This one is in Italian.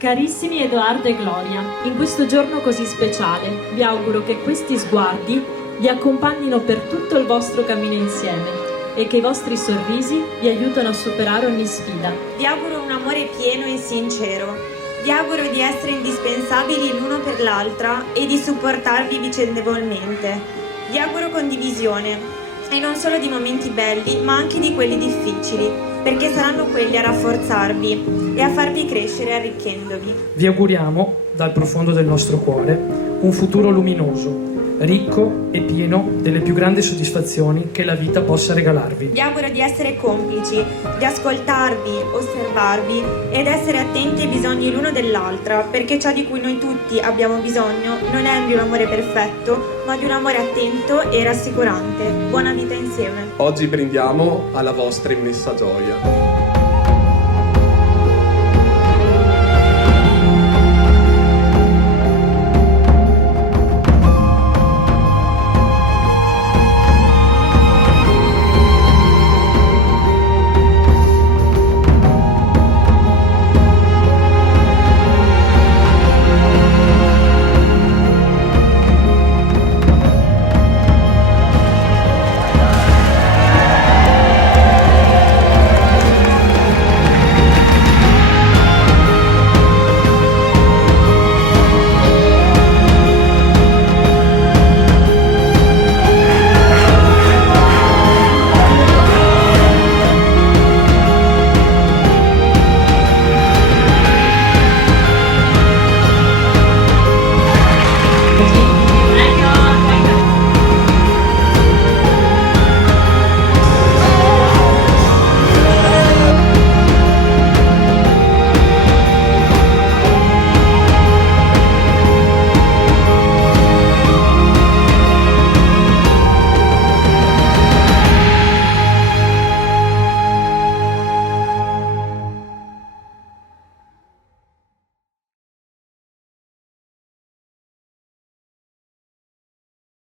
Carissimi Edoardo e Gloria, in questo giorno così speciale vi auguro che questi sguardi vi accompagnino per tutto il vostro cammino insieme e che i vostri sorrisi vi aiutino a superare ogni sfida. Vi auguro un amore pieno e sincero. Vi auguro di essere indispensabili l'uno per l'altra e di supportarvi vicendevolmente. Vi auguro condivisione, e non solo di momenti belli, ma anche di quelli difficili, perché saranno quelli a rafforzarvi e a farvi crescere arricchendovi. Vi auguriamo, dal profondo del nostro cuore, un futuro luminoso, ricco e pieno delle più grandi soddisfazioni che la vita possa regalarvi. Vi auguro di essere complici, di ascoltarvi, osservarvi ed essere attenti ai bisogni l'uno dell'altra, perché ciò di cui noi tutti abbiamo bisogno non è di un amore perfetto, ma di un amore attento e rassicurante. Buona vita insieme. Oggi brindiamo alla vostra immessa gioia.